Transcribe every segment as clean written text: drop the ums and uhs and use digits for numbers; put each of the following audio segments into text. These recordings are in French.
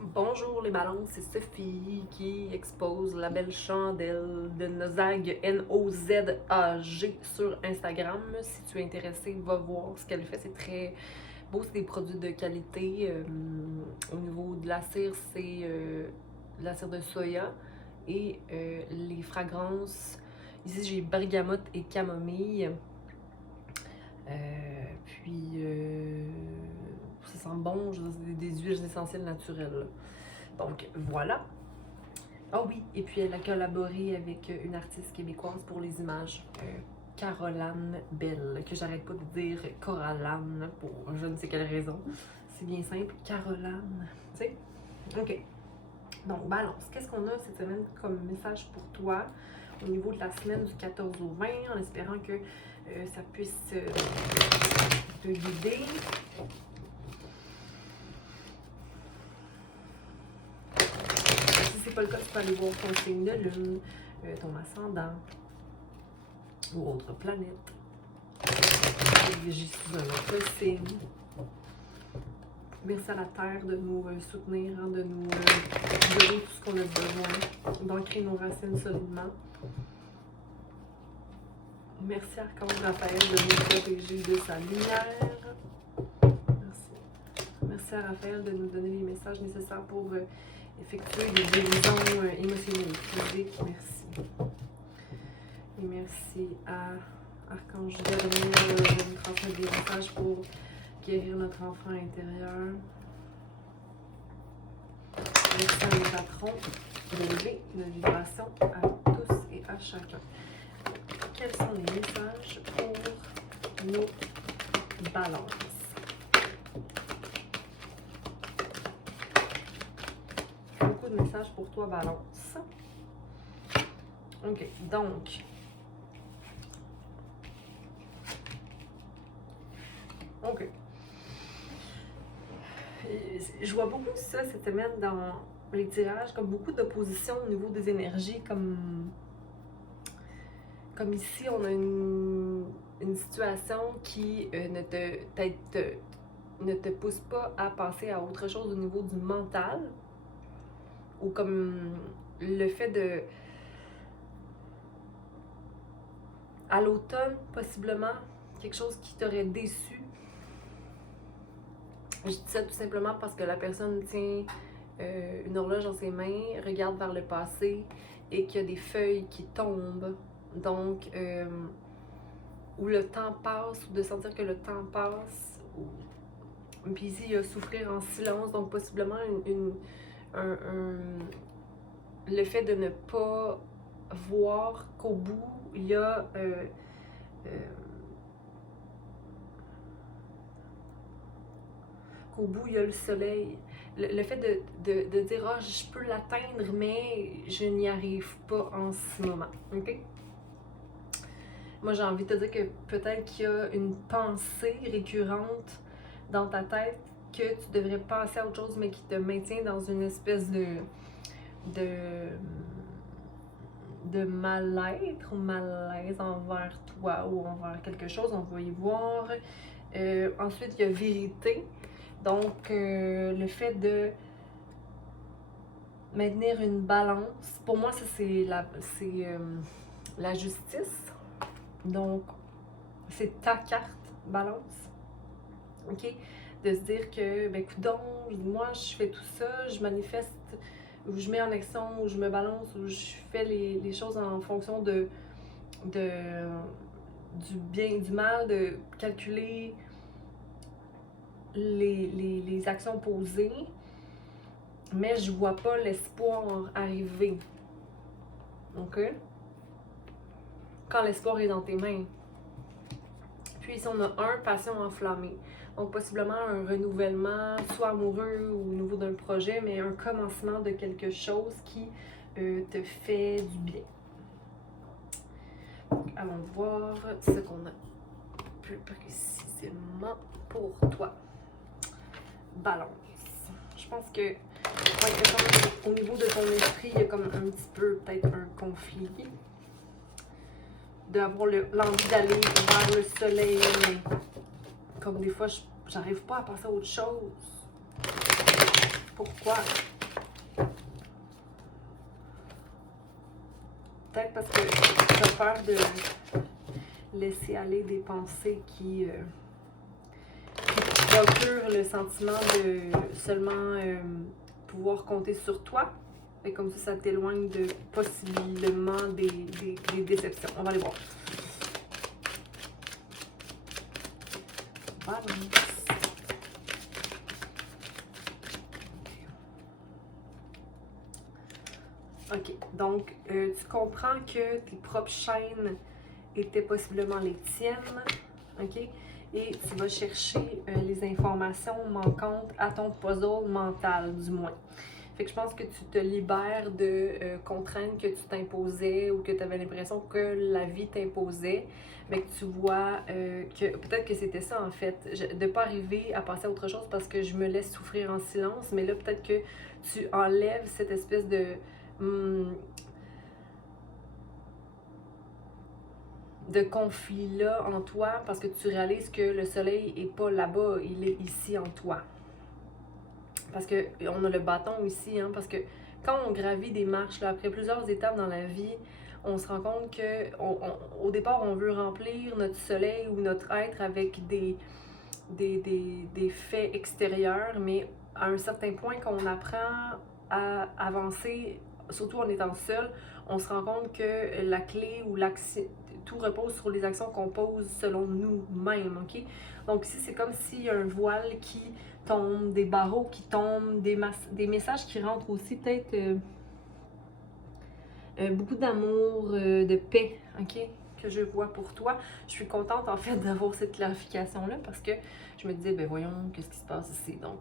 Bonjour les balances, c'est Sophie qui expose la belle chandelle de Nozag, Nozag sur Instagram. Si tu es intéressé, va voir ce qu'elle fait, c'est très beau, c'est des produits de qualité. Au niveau de la cire, c'est la cire de soya et les fragrances. Ici j'ai bergamote et camomille. Ça sent bon, c'est des huiles essentielles naturelles. Donc voilà. Ah oui, et puis elle a collaboré avec une artiste québécoise pour les images, Caroline Bell, que j'arrête pas de dire Coraline pour je ne sais quelle raison. C'est bien simple, Caroline, tu sais? Ok. Donc, balance. Qu'est-ce qu'on a cette semaine comme message pour toi au niveau de la semaine du 14 au 20, en espérant que ça puisse te guider. Si c'est pas le cas, tu peux aller voir ton signe de lune, ton ascendant ou autre planète. J'y suis un autre signe. Merci à la Terre de nous soutenir, hein, de nous donner tout ce qu'on a besoin, d'ancrer nos racines solidement. Merci Archange Raphaël de nous protéger de sa lumière. Merci. Merci à Raphaël de nous donner les messages nécessaires pour effectuer des guérisons émotionnelles, physiques. Merci. Et merci à Archange Gabriel de nous transmettre des messages pour guérir notre enfant intérieur. Merci à mes patrons d'élever notre vibration à tous et à chacun. Quels sont les messages pour nos balances? Beaucoup de messages pour toi, balance. Ok, donc. Ok. Je vois beaucoup ça cette semaine dans les tirages, comme beaucoup d'opposition au niveau des énergies, comme ici, on a une situation qui ne te pousse pas à passer à autre chose au niveau du mental, ou comme le fait de, à l'automne, possiblement, quelque chose qui t'aurait déçu. Je dis ça tout simplement parce que la personne tient une horloge dans ses mains, regarde vers le passé et qu'il y a des feuilles qui tombent. Donc, où le temps passe, ou de sentir que le temps passe. Puis ici, il y a souffrir en silence, donc possiblement le fait de ne pas voir qu'au bout, il y a le soleil. Le fait de dire « Ah, je peux l'atteindre, mais je n'y arrive pas en ce moment. » OK? Moi, j'ai envie de te dire que peut-être qu'il y a une pensée récurrente dans ta tête que tu devrais passer à autre chose, mais qui te maintient dans une espèce de mal-être ou malaise envers toi ou envers quelque chose. On va y voir. Ensuite, il y a vérité. Donc, le fait de maintenir une balance. Pour moi, ça, c'est la justice. Donc, c'est ta carte balance. OK? De se dire que, ben, coudonc, moi, je fais tout ça, je manifeste, ou je mets en action, ou je me balance, ou je fais les choses en fonction du bien et du mal, de calculer les actions posées, mais je vois pas l'espoir arriver. OK? Quand l'espoir est dans tes mains. Puis ici, on a passion enflammée. Donc, possiblement un renouvellement, soit amoureux ou au niveau d'un projet, mais un commencement de quelque chose qui te fait du bien. Donc, allons voir ce qu'on a plus précisément pour toi. Balance. Je pense que ouais, au niveau de ton esprit, il y a comme un petit peu peut-être un conflit. D'avoir l'envie d'aller vers le soleil, mais comme des fois, j'arrive pas à passer à autre chose. Pourquoi? Peut-être parce que tu as peur de laisser aller des pensées qui procurent le sentiment de seulement pouvoir compter sur toi. Et comme ça t'éloigne de possiblement des déceptions. On va aller voir. Balance. Ok, donc tu comprends que tes propres chaînes étaient possiblement les tiennes, ok? Et tu vas chercher les informations manquantes à ton puzzle mental, du moins. Fait que je pense que tu te libères de contraintes que tu t'imposais ou que tu avais l'impression que la vie t'imposait, mais que tu vois que peut-être que c'était ça en fait, de ne pas arriver à passer à autre chose parce que je me laisse souffrir en silence, mais là peut-être que tu enlèves cette espèce de conflit-là en toi parce que tu réalises que le soleil n'est pas là-bas, il est ici en toi. Parce qu'on a le bâton ici, hein, parce que quand on gravit des marches, là, après plusieurs étapes dans la vie, on se rend compte que au départ, on veut remplir notre soleil ou notre être avec des faits extérieurs, mais à un certain point, quand on apprend à avancer, surtout en étant seul, on se rend compte que la clé ou l'action, tout repose sur les actions qu'on pose selon nous-mêmes, ok? Donc ici, c'est comme s'il y a un voile qui tombe, des barreaux qui tombent, des messages qui rentrent aussi, peut-être beaucoup d'amour, de paix, ok? Que je vois pour toi. Je suis contente en fait d'avoir cette clarification-là parce que je me disais, ben voyons, qu'est-ce qui se passe ici? Donc,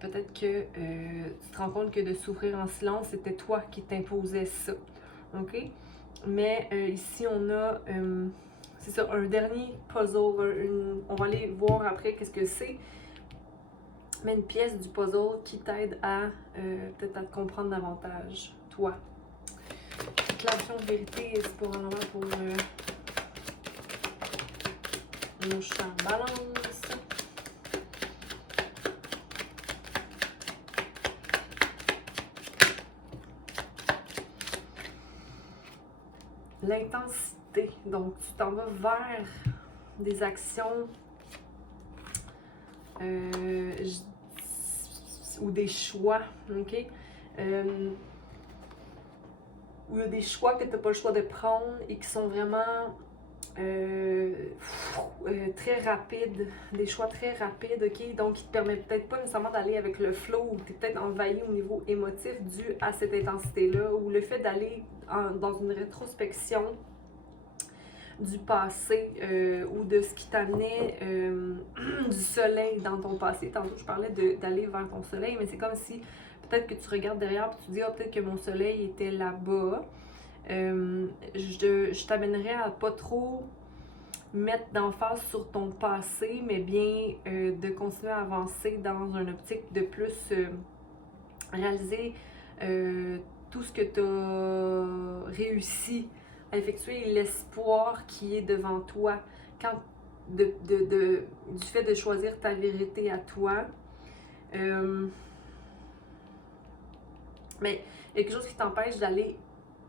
peut-être que tu te rends compte que de souffrir en silence, c'était toi qui t'imposais ça, ok? Mais ici, on a, c'est ça, un dernier puzzle, on va aller voir après qu'est-ce que c'est, mais une pièce du puzzle qui t'aide à peut-être à te comprendre davantage, toi. Clarification de vérité, c'est pour un moment pour nos chers balance. L'intensité, donc tu t'en vas vers des actions ou des choix, ok? Où il y a des choix que tu n'as pas le choix de prendre et qui sont vraiment très rapides, des choix très rapides, ok? Donc, qui te permettent peut-être pas nécessairement d'aller avec le flow ou tu es peut-être envahi au niveau émotif dû à cette intensité-là ou le fait d'aller dans une rétrospection du passé ou de ce qui t'amenait du soleil dans ton passé. Tantôt, je parlais d'aller vers ton soleil, mais c'est comme si peut-être que tu regardes derrière et tu te dis « Ah, peut-être que mon soleil était là-bas. » Je t'amènerais à pas trop mettre d'emphase sur ton passé, mais bien de continuer à avancer dans une optique de plus réaliser tout ce que tu as réussi à effectuer et l'espoir qui est devant toi quand du fait de choisir ta vérité à toi. Mais il y a quelque chose qui t'empêche d'aller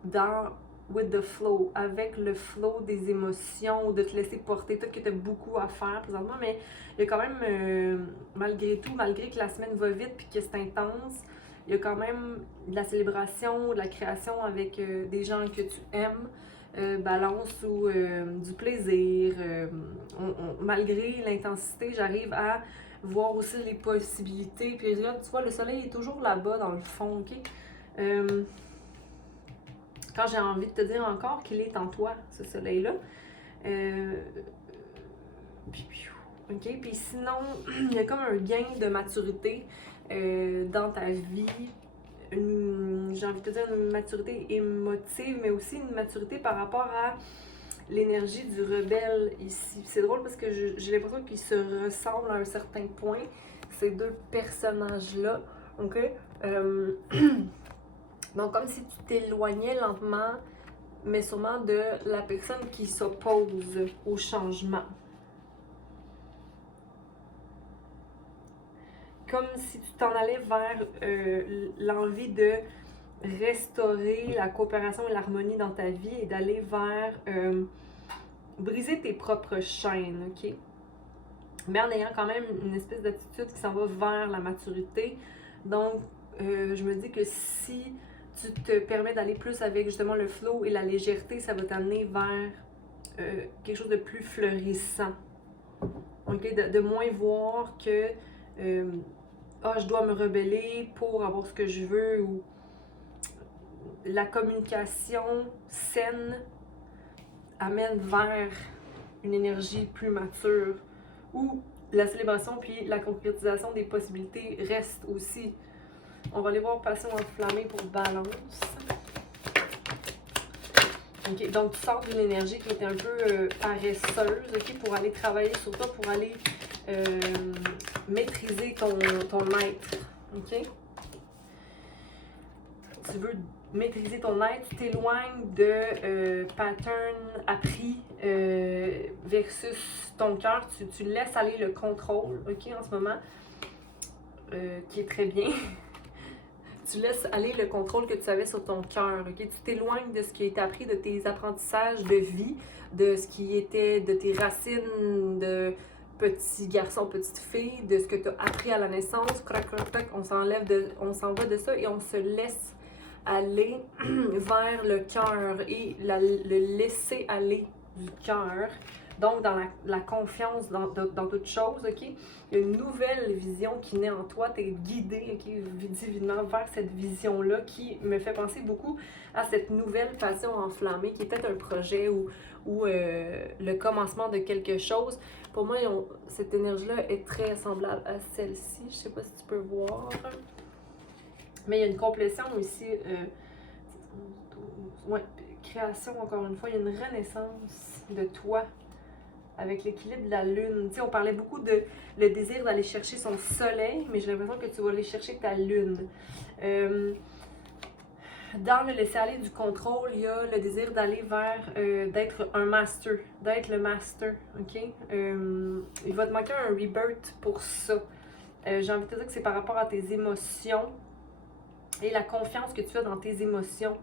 dans with the flow, avec le flow des émotions, ou de te laisser porter. Peut-être que tu as beaucoup à faire présentement, mais il y a quand même, malgré tout, malgré que la semaine va vite et que c'est intense, il y a quand même de la célébration, de la création avec des gens que tu aimes, balance ou du plaisir. Malgré l'intensité, j'arrive à voir aussi les possibilités. Puis là, tu vois, le soleil est toujours là-bas dans le fond, ok? Quand j'ai envie de te dire encore qu'il est en toi, ce soleil-là. Ok, puis sinon, il y a comme un gain de maturité dans ta vie. J'ai envie de te dire une maturité émotive, mais aussi une maturité par rapport à l'énergie du rebelle ici. C'est drôle parce que j'ai l'impression qu'ils se ressemblent à un certain point, ces deux personnages-là. Ok? Donc, comme si tu t'éloignais lentement, mais sûrement de la personne qui s'oppose au changement. comme si tu t'en allais vers l'envie de restaurer la coopération et l'harmonie dans ta vie et d'aller vers briser tes propres chaînes, ok? Mais en ayant quand même une espèce d'attitude qui s'en va vers la maturité. Donc, je me dis que si tu te permets d'aller plus avec justement le flow et la légèreté, ça va t'amener vers quelque chose de plus fleurissant. Okay? De moins voir que je dois me rebeller pour avoir ce que je veux, ou la communication saine amène vers une énergie plus mature, où la célébration puis la concrétisation des possibilités restent aussi. On va aller voir Passion enflammée pour Balance. Okay, donc tu sors d'une énergie qui était un peu paresseuse, okay, pour aller travailler sur toi, pour aller maîtriser ton être. Okay? Tu veux maîtriser ton être, tu t'éloignes de patterns appris versus ton cœur. Tu laisses aller le contrôle, ok, en ce moment, qui est très bien. Tu laisses aller le contrôle que tu avais sur ton cœur, ok? Tu t'éloignes de ce qui a été appris, de tes apprentissages de vie, de ce qui était de tes racines de petit garçon, petite fille, de ce que tu as appris à la naissance. On s'en va de ça et on se laisse aller vers le cœur et le laisser aller du cœur. Donc, dans la confiance dans toute chose, ok? Il y a une nouvelle vision qui naît en toi. Tu es guidé, ok, divinement vers cette vision-là qui me fait penser beaucoup à cette nouvelle passion enflammée qui est peut-être un projet ou le commencement de quelque chose. Pour moi, cette énergie-là est très semblable à celle-ci. Je sais pas si tu peux voir. Mais il y a une complétion aussi. Création, encore une fois. Il y a une renaissance de toi avec l'équilibre de la lune. Tu sais, on parlait beaucoup de le désir d'aller chercher son soleil, mais j'ai l'impression que tu vas aller chercher ta lune. Dans le laisser-aller du contrôle, il y a le désir d'aller vers d'être un master, d'être le master, ok? Il va te manquer un rebirth pour ça. J'ai envie de te dire que c'est par rapport à tes émotions et la confiance que tu as dans tes émotions.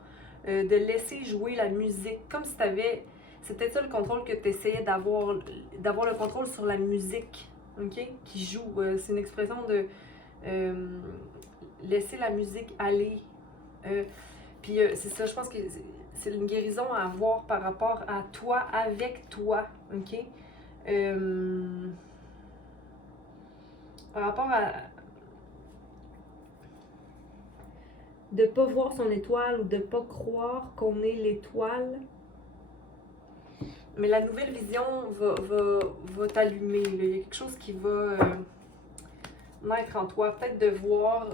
De laisser jouer la musique, comme si tu avais... C'est peut-être ça le contrôle que tu essayais d'avoir le contrôle sur la musique, ok? Qui joue. C'est une expression de laisser la musique aller. Puis c'est ça, je pense que c'est une guérison à avoir par rapport à toi, avec toi, ok? Par rapport à de ne pas voir son étoile ou de ne pas croire qu'on est l'étoile. Mais la nouvelle vision va t'allumer. Il y a quelque chose qui va naître en toi. Peut-être de voir,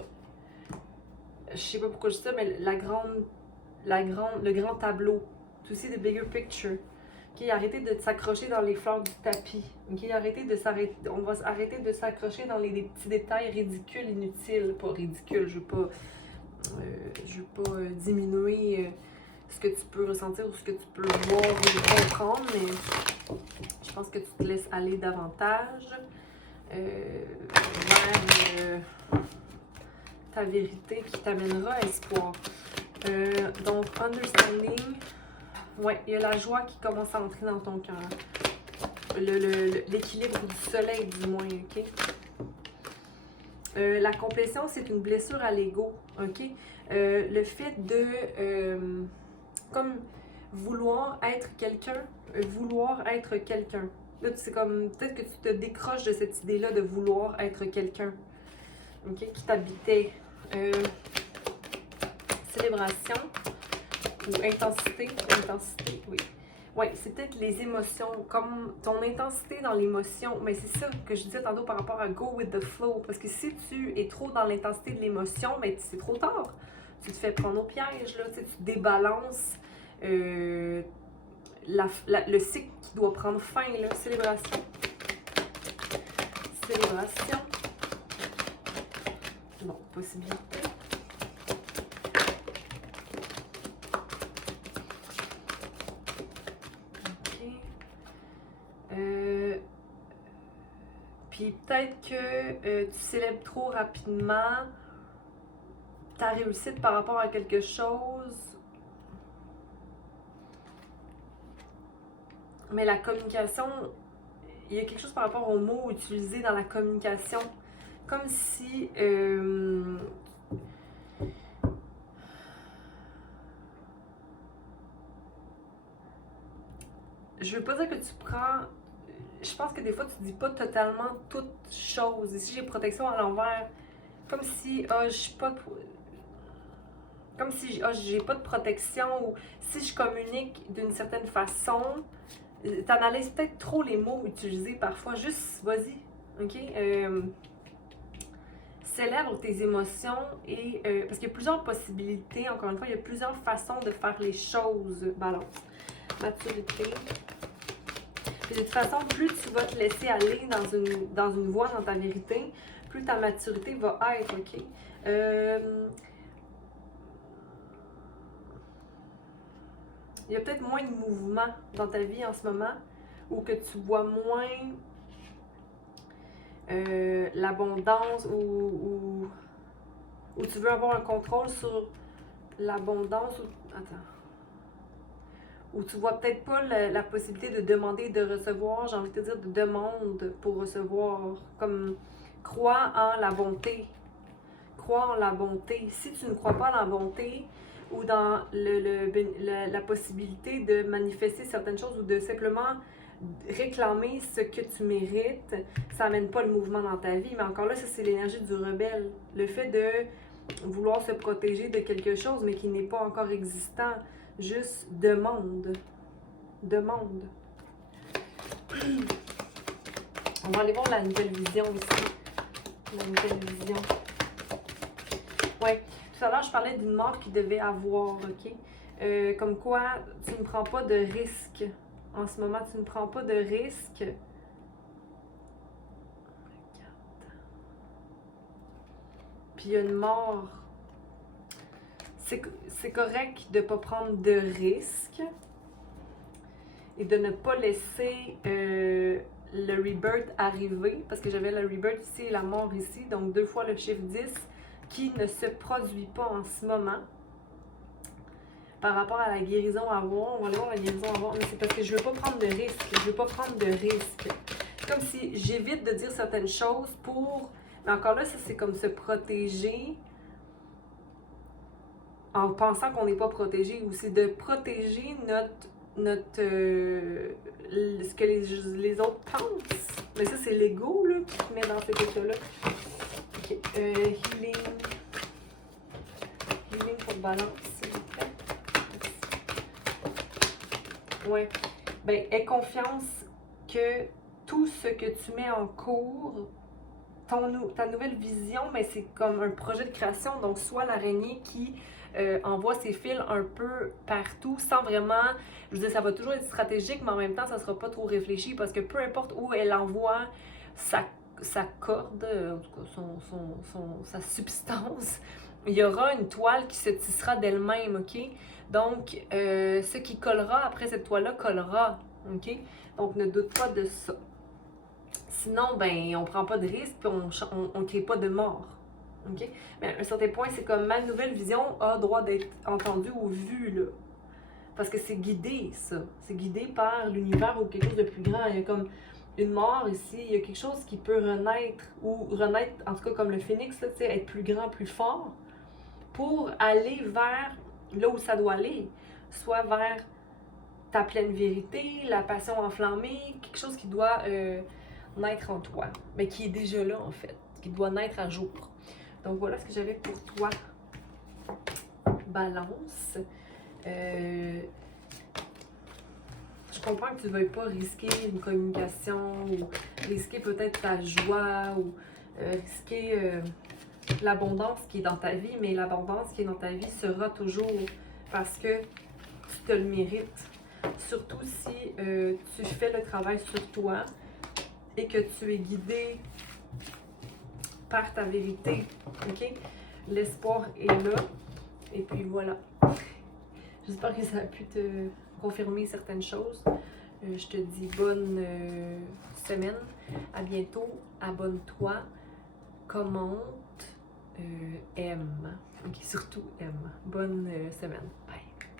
je sais pas pourquoi je dis ça, mais le grand tableau. To see the bigger picture. Okay, arrêtez de s'accrocher dans les fleurs du tapis. Okay, on va arrêter de s'accrocher dans les petits détails ridicules, inutiles. Pas ridicules, je veux pas diminuer ce que tu peux ressentir ou ce que tu peux voir ou comprendre, mais je pense que tu te laisses aller davantage vers ta vérité qui t'amènera à espoir. Donc, understanding, ouais, il y a la joie qui commence à entrer dans ton cœur. L'équilibre du soleil, du moins, ok? La complétion, c'est une blessure à l'ego, ok? Le fait de, comme, vouloir être quelqu'un, Là, c'est comme, peut-être que tu te décroches de cette idée-là de vouloir être quelqu'un, ok? Qui t'habitait. Célébration ou intensité, oui. Oui, c'est peut-être les émotions, comme ton intensité dans l'émotion, mais c'est ça que je disais tantôt par rapport à go with the flow, parce que si tu es trop dans l'intensité de l'émotion, mais c'est trop tard. Tu te fais prendre au piège, là, tu débalances le cycle qui doit prendre fin, là. Célébration. Bon, possibilité. Puis Puis peut-être que tu célèbres trop rapidement ta réussite par rapport à quelque chose. Mais la communication, il y a quelque chose par rapport aux mots utilisés dans la communication. Comme si je veux pas dire que tu prends. Je pense que des fois tu dis pas totalement toutes choses. Ici j'ai protection à l'envers. Comme si je suis pas. Comme si j'ai pas de protection ou si je communique d'une certaine façon. T'analyses peut-être trop les mots utilisés parfois. Juste vas-y. OK? Célèbre tes émotions et parce qu'il y a plusieurs possibilités, encore une fois, il y a plusieurs façons de faire les choses. Balance. Maturité. Puis de toute façon, plus tu vas te laisser aller dans une voie, dans ta vérité, plus ta maturité va être, OK? Il y a peut-être moins de mouvement dans ta vie en ce moment, ou que tu vois moins l'abondance, ou tu veux avoir un contrôle sur l'abondance, ou tu vois peut-être pas la possibilité de demander et de recevoir, j'ai envie de te dire de demande pour recevoir, comme crois en la bonté. Crois en la bonté. Si tu ne crois pas en la bonté ou dans la possibilité de manifester certaines choses ou de simplement réclamer ce que tu mérites, ça n'amène pas le mouvement dans ta vie. Mais encore là, ça c'est l'énergie du rebelle. Le fait de vouloir se protéger de quelque chose mais qui n'est pas encore existant. Juste demande. Demande. On va aller voir la nouvelle vision ici. La nouvelle vision. Ouais. Tout à l'heure, je parlais d'une mort qu'il devait avoir, OK? Comme quoi, tu ne prends pas de risque. En ce moment, tu ne prends pas de risque. Puis il y a une mort. C'est correct de ne pas prendre de risques et de ne pas laisser le rebirth arriver, parce que j'avais le rebirth ici et la mort ici, donc 2 fois le chiffre 10 qui ne se produit pas en ce moment. Par rapport à la guérison à avoir, on va aller voir la guérison à avoir, mais c'est parce que je ne veux pas prendre de risques, je veux pas prendre de risques. Comme si j'évite de dire certaines choses pour... Mais encore là, ça c'est comme se protéger en pensant qu'on n'est pas protégé, ou c'est de protéger ce que les autres pensent. Mais ça, c'est l'ego là, qui te met dans cet état-là. Okay. Healing. Healing pour balance, s'il vous plaît. Ouais. Ben, aie confiance que tout ce que tu mets en cours, ta nouvelle vision, mais c'est comme un projet de création. Donc, soit l'araignée qui envoie ses fils un peu partout sans vraiment... Je veux dire, ça va toujours être stratégique, mais en même temps, ça sera pas trop réfléchi parce que peu importe où elle envoie sa corde, en tout cas sa substance, il y aura une toile qui se tissera d'elle-même, OK? Donc, ce qui collera après cette toile-là collera, OK? Donc, ne doute pas de ça. Sinon, ben, on prend pas de risque puis on crée pas de mort. OK? Mais à un certain point, c'est comme ma nouvelle vision a droit d'être entendue ou vue, là. Parce que c'est guidé, ça. C'est guidé par l'univers ou quelque chose de plus grand. Il y a comme une mort ici, il y a quelque chose qui peut renaître, ou renaître, en tout cas comme le phénix, là, être plus grand, plus fort, pour aller vers là où ça doit aller. Soit vers ta pleine vérité, la passion enflammée, quelque chose qui doit naître en toi, mais qui est déjà là en fait, qui doit naître à jour. Donc voilà ce que j'avais pour toi. Balance. Je comprends que tu ne veuilles pas risquer une communication ou risquer peut-être ta joie ou risquer l'abondance qui est dans ta vie, mais l'abondance qui est dans ta vie sera toujours parce que tu te le mérites. Surtout si tu fais le travail sur toi et que tu es guidé par ta vérité, ok? L'espoir est là, et puis voilà. J'espère que ça a pu te confirmer certaines choses. Je te dis bonne semaine, à bientôt. abonne-toi, commente, aime. Ok, surtout aime. Bonne semaine.